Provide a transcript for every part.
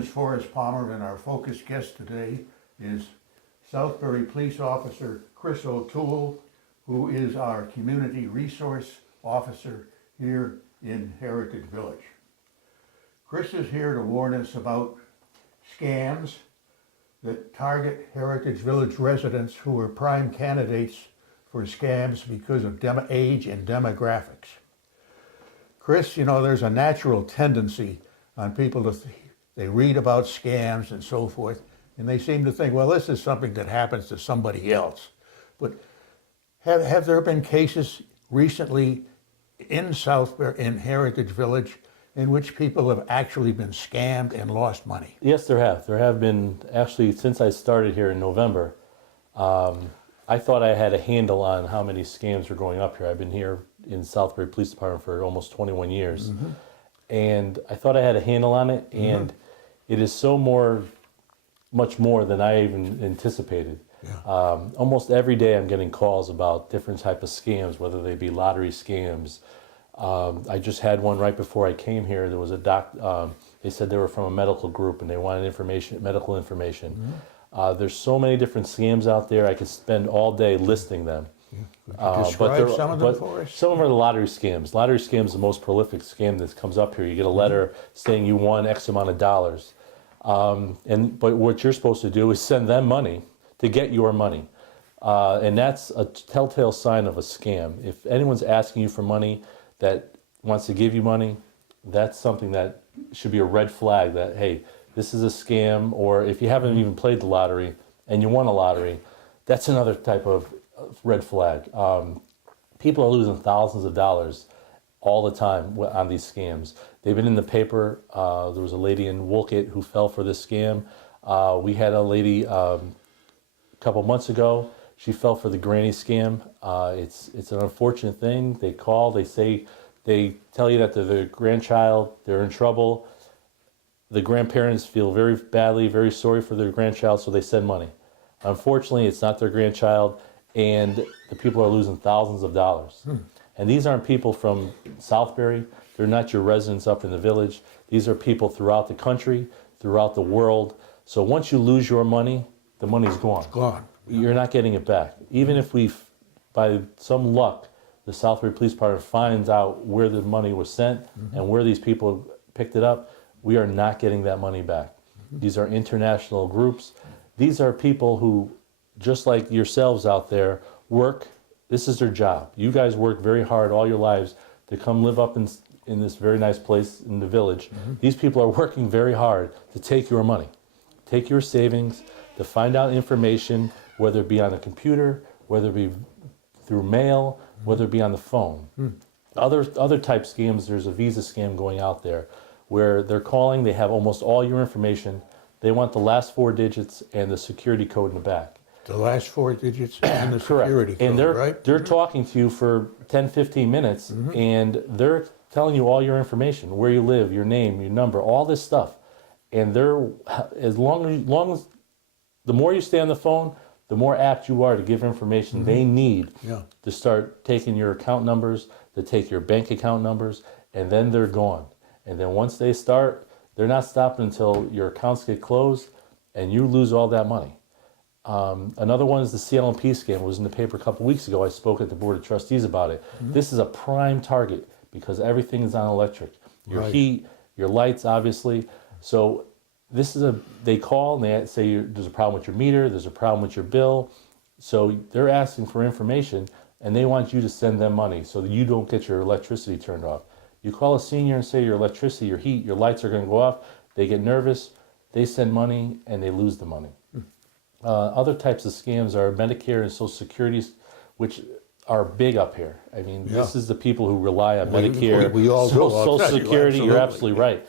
is Forrest Palmer, and our focus guest today is Southbury Police Officer Chris O'Toole, who is our Community Resource Officer here in Heritage Village. Chris is here to warn us about scams that target Heritage Village residents who are prime candidates for scams because of age and demographics. Chris, you know, there's a natural tendency on people to, they read about scams and so forth, and they seem to think, well, this is something that happens to somebody else. But have there been cases recently in in Heritage Village in which people have actually been scammed and lost money? Yes, there have. There have been, actually, since I started here in November. I thought I had a handle on how many scams were going up here. I've been here in Southbury Police Department for almost 21 years. Mm-hmm. And I thought I had a handle on it, and it is much more than I even anticipated. Yeah. Almost every day I'm getting calls about different type of scams, whether they be lottery scams. I just had one right before I came here. There was a they said they were from a medical group and they wanted medical information. Mm-hmm. There's so many different scams out there. I could spend all day listing them. Yeah. Describe some of them for us? Some of them are the lottery scams. Lottery scam is the most prolific scam that comes up here. You get a letter saying you won X amount of dollars. But what you're supposed to do is send them money to get your money. And that's a telltale sign of a scam. If anyone's asking you for money that wants to give you money, that's something that should be a red flag that, hey, this is a scam. Or if you haven't even played the lottery and you won a lottery, that's another type of red flag. People are losing thousands of dollars all the time on these scams. They've been in the paper. There was a lady in Wolcott who fell for this scam. We had a lady a couple months ago. She fell for the granny scam. It's an unfortunate thing. They call, they tell you that they're the grandchild, they're in trouble. The grandparents feel very badly, very sorry for their grandchild, so they send money. Unfortunately, it's not their grandchild, and the people are losing thousands of dollars. And these aren't people from Southbury. They're not your residents up in the village. These are people throughout the country, throughout the world. So once you lose your money, the money's gone. It's gone. You're not getting it back. Even if by some luck, the Southbury Police Department finds out where the money was sent and where these people picked it up, we are not getting that money back. These are international groups. These are people who, just like yourselves out there, work. This is their job. You guys work very hard all your lives to come live up in this very nice place in the village. These people are working very hard to take your money, take your savings, to find out information, whether it be on a computer, whether it be through mail, whether it be on the phone. Other type scams, there's a Visa scam going out there where they're calling, they have almost all your information. They want the last 4 digits and the security code in the back. The last 4 digits and the security code, and they're talking to you for 10, 15 minutes, and they're telling you all your information, where you live, your name, your number, all this stuff. And as long as the more you stay on the phone, the more apt you are to give information they need to start taking your account numbers, to take your bank account numbers, and then they're gone. And then once they start, they're not stopping until your accounts get closed and you lose all that money. Another one is the CLMP scam. It was in the paper a couple weeks ago. I spoke at the Board of Trustees about it. This is a prime target because everything is on electric. Your heat, your lights, obviously. So they call and they say there's a problem with your meter, there's a problem with your bill. So they're asking for information and they want you to send them money so that you don't get your electricity turned off. You call a senior and say your electricity, your heat, your lights are going to go off. They get nervous, they send money and they lose the money. Other types of scams are Medicare and Social Security, which are big up here. I mean, this is the people who rely on Medicare, we all do. Social Security. You're absolutely right.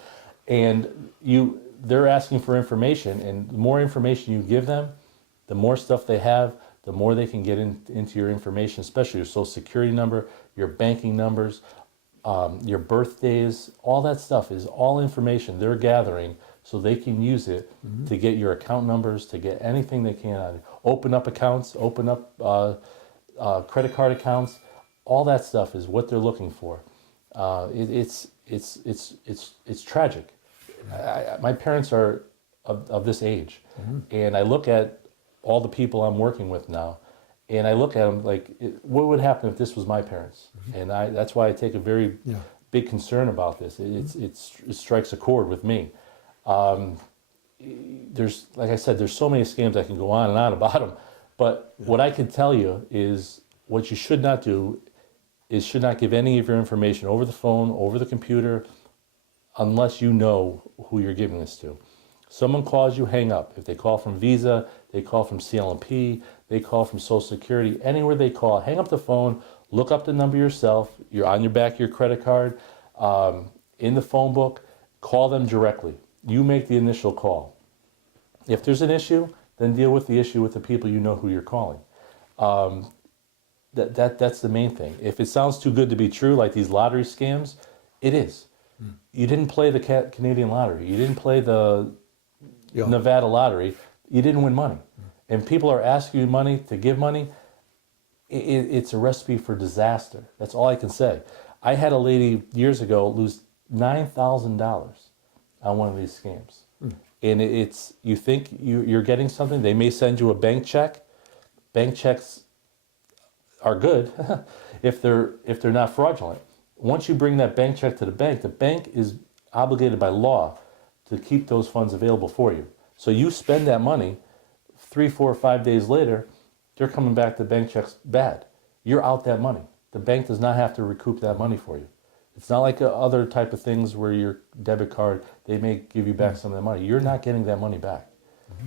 And they're asking for information, and the more information you give them, the more stuff they have, the more they can get into your information, especially your Social Security number, your banking numbers, your birthdays, all that stuff is all information they're gathering so they can use it to get your account numbers, to get anything they can out of it. Open up accounts, open up credit card accounts. All that stuff is what they're looking for. It's tragic. My parents are of this age, and I look at all the people I'm working with now, and I look at them like, what would happen if this was my parents? And that's why I take a very big concern about this. It strikes a chord with me. There's, like I said, there's so many scams I can go on and on about them, but what I can tell you is what you should not do is should not give any of your information over the phone, over the computer, unless you know who you're giving this to. Someone calls you, hang up. If they call from Visa, they call from CLMP, they call from Social Security, anywhere they call, hang up the phone, look up the number yourself, you're on your back of your credit card, in the phone book, call them directly. You make the initial call. If there's an issue, then deal with the issue with the people you know who you're calling. That's the main thing. If it sounds too good to be true, like these lottery scams, it is. You didn't play the Canadian lottery. You didn't play the Nevada lottery. You didn't win money. And people are asking you money to give money. It's a recipe for disaster. That's all I can say. I had a lady years ago lose $9,000 on one of these scams. And it's, you think you're getting something, they may send you a bank check. Bank checks are good if they're not fraudulent. Once you bring that bank check to the bank is obligated by law to keep those funds available for you. So you spend that money, 3, 4, 5 days later, they're coming back, the bank check's bad. You're out that money. The bank does not have to recoup that money for you. It's not like other type of things where your debit card, they may give you back some of that money. You're not getting that money back.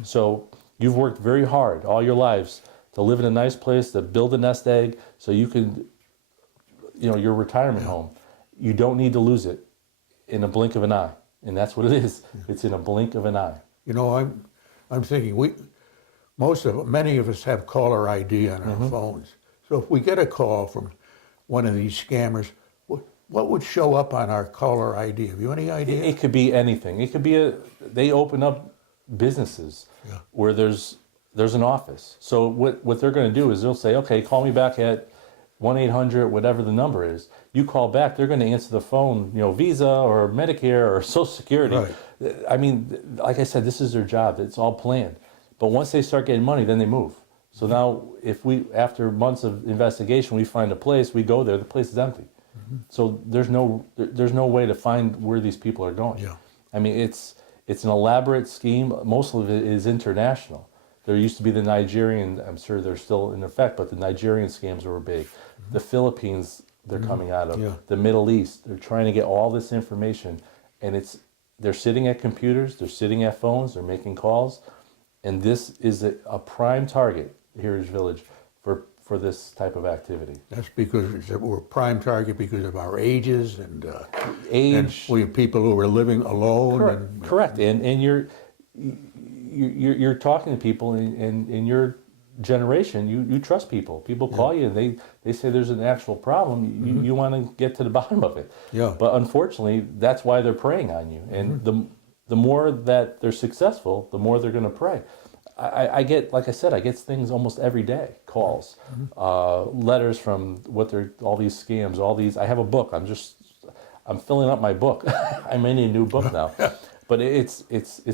So you've worked very hard all your lives to live in a nice place, to build a nest egg so you can, your retirement home. You don't need to lose it in a blink of an eye. And that's what it is. It's in a blink of an eye. I'm thinking many of us have caller ID on our phones. So if we get a call from one of these scammers, what would show up on our caller ID? Have you any idea? It could be anything. It could be they open up businesses where there's an office. So what they're going to do is they'll say, okay, call me back at 1-800, whatever the number is. You call back, they're going to answer the phone, Visa or Medicare or Social Security. Right. I mean, like I said, this is their job. It's all planned. But once they start getting money, then they move. So now if after months of investigation, we find a place, we go there, the place is empty. So there's no way to find where these people are going. Yeah. I mean, it's an elaborate scheme. Most of it is international. There used to be the Nigerian, I'm sure they're still in effect, but the Nigerian scams were big. The Philippines, they're coming out of. Yeah. The Middle East, they're trying to get all this information. And they're sitting at computers, they're sitting at phones, they're making calls. And this is a prime target, Heritage Village, for this type of activity. That's because we're a prime target because of our ages and Age. and we have people who are living alone. Correct. And you're talking to people in your generation. You trust people. People call you and they say there's an actual problem. You want to get to the bottom of it. Yeah. But unfortunately, that's why they're preying on you. And the more that they're successful, the more they're going to prey. I get, like I said, I get things almost every day, calls, letters from all these scams, all these. I have a book. I'm filling up my book. I may need a new book now, but it's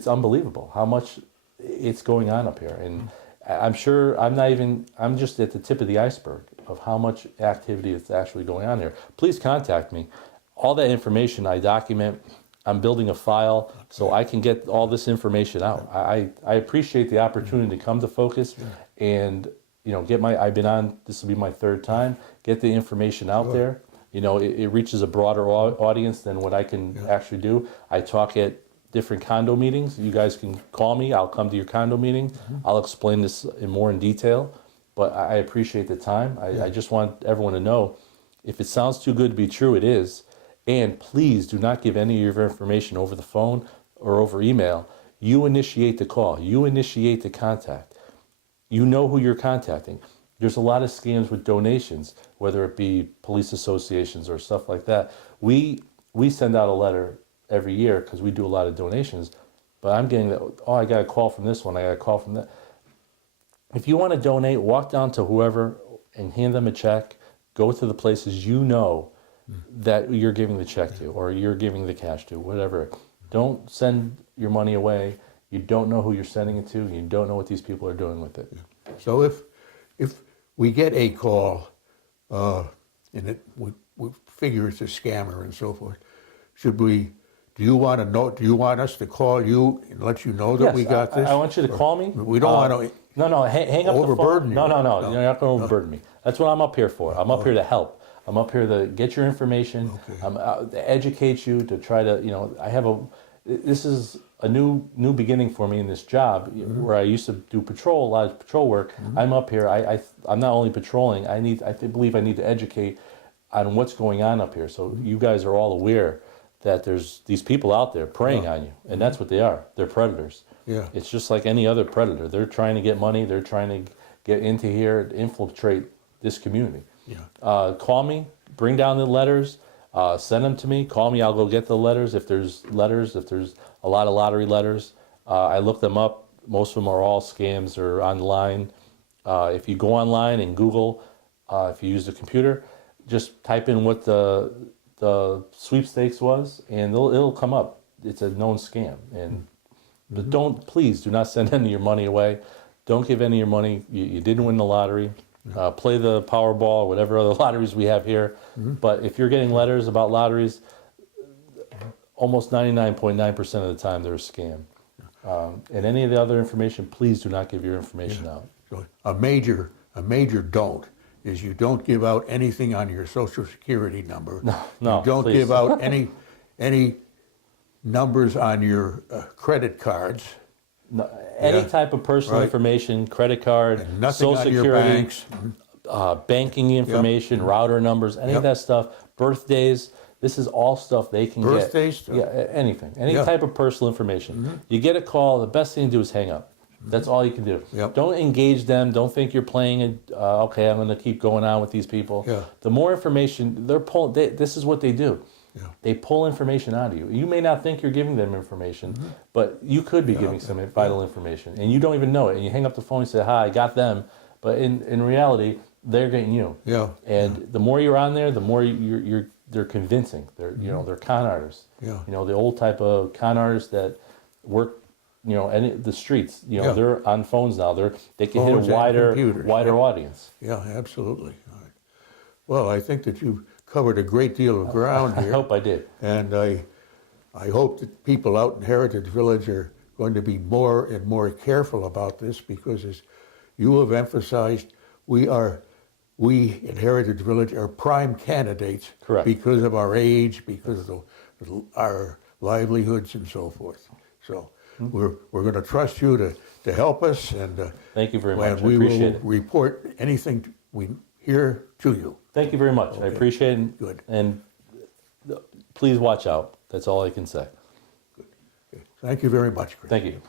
unbelievable how much it's going on up here, and I'm sure I'm just at the tip of the iceberg of how much activity is actually going on here. Please contact me. All that information I document. I'm building a file so I can get all this information out. I appreciate the opportunity to come to Focus and I've been on, this will be my 3rd time, get the information out there. It reaches a broader audience than what I can actually do. I talk at different condo meetings. You guys can call me. I'll come to your condo meeting. I'll explain this more in detail, but I appreciate the time. I just want everyone to know if it sounds too good to be true, it is. And please do not give any of your information over the phone or over email. You initiate the call. You initiate the contact. You know who you're contacting. There's a lot of scams with donations, whether it be police associations or stuff like that. We send out a letter every year because we do a lot of donations, but I'm getting I got a call from this one, I got a call from that. If you want to donate, walk down to whoever and hand them a check. Go to the places that you're giving the check to or you're giving the cash to, whatever. Don't send your money away. You don't know who you're sending it to. You don't know what these people are doing with it. So if we get a call, and we figure it's a scammer and so forth, do you want to know? Do you want us to call you and let you know that Yes, we got this? I want you to call me. We don't want to. No, hang up the Overburden phone. you. No, No. you're not going to overburden me. That's what I'm up here for. I'm up here to help. I'm up here to get your information, to educate you, to try to, this is a new beginning for me in this job where I used to do a lot of patrol work. I'm up here. I'm not only patrolling. I believe I need to educate on what's going on up here. So you guys are all aware that there's these people out there preying on you, and that's what they are. They're predators. Yeah. It's just like any other predator. They're trying to get money. They're trying to get into here, infiltrate this community. Yeah. Call me, bring down the letters, send them to me. Call me, I'll go get the letters. If there's a lot of lottery letters, I look them up. Most of them are all scams or online. If you go online and Google, if you use the computer, just type in what the sweepstakes was, and it'll come up. It's a known scam. But please do not send any of your money away. Don't give any of your money. You didn't win the lottery. Play the Powerball or whatever other lotteries we have here. But if you're getting letters about lotteries, almost 99.9% of the time they're a scam. And any of the other information, please do not give your information out. So a major don't is you don't give out anything on your Social Security number. No, You don't please. give out any numbers on your credit cards. No, any Yeah. type of personal Right. information, credit card, And nothing Social on your Security, banks. banking information, router numbers, any Yep. of that stuff, birthdays. This is all stuff they can Birthdays? get. Yeah, anything, any Yeah. type of personal information. You get a call, the best thing to do is hang up. That's all you can do. Yep. Don't engage them. Don't think you're playing it. Okay, I'm going to keep going on with these people. Yeah. The more information they're pulling, this is what they do. Yeah. They pull information out of you. You may not think you're giving them information, but you could be giving some vital information, and you don't even know it. And you hang up the phone and say, "Hi, I got them," but in reality, they're getting you. Yeah. And the more you're on there, the more they're convincing. They're they're con artists. Yeah. The old type of con artists that work. The streets. Yeah. They're on phones now. They can Phones hit a and computers. wider Yeah. audience. Yeah, absolutely. All right. Well, I think that you've covered a great deal of ground I here. hope I did. And I hope that people out in Heritage Village are going to be more and more careful about this, because as you have emphasized, we in Heritage Village are prime candidates. Correct. Because of our age, because of our livelihoods and so forth. So we're going to trust you to help us, and Thank you very much. and I we appreciate will it. report anything we hear to you. Thank you very much. I appreciate it. Good. And please watch out. That's all I can say. Thank you very much, Chris. Thank you.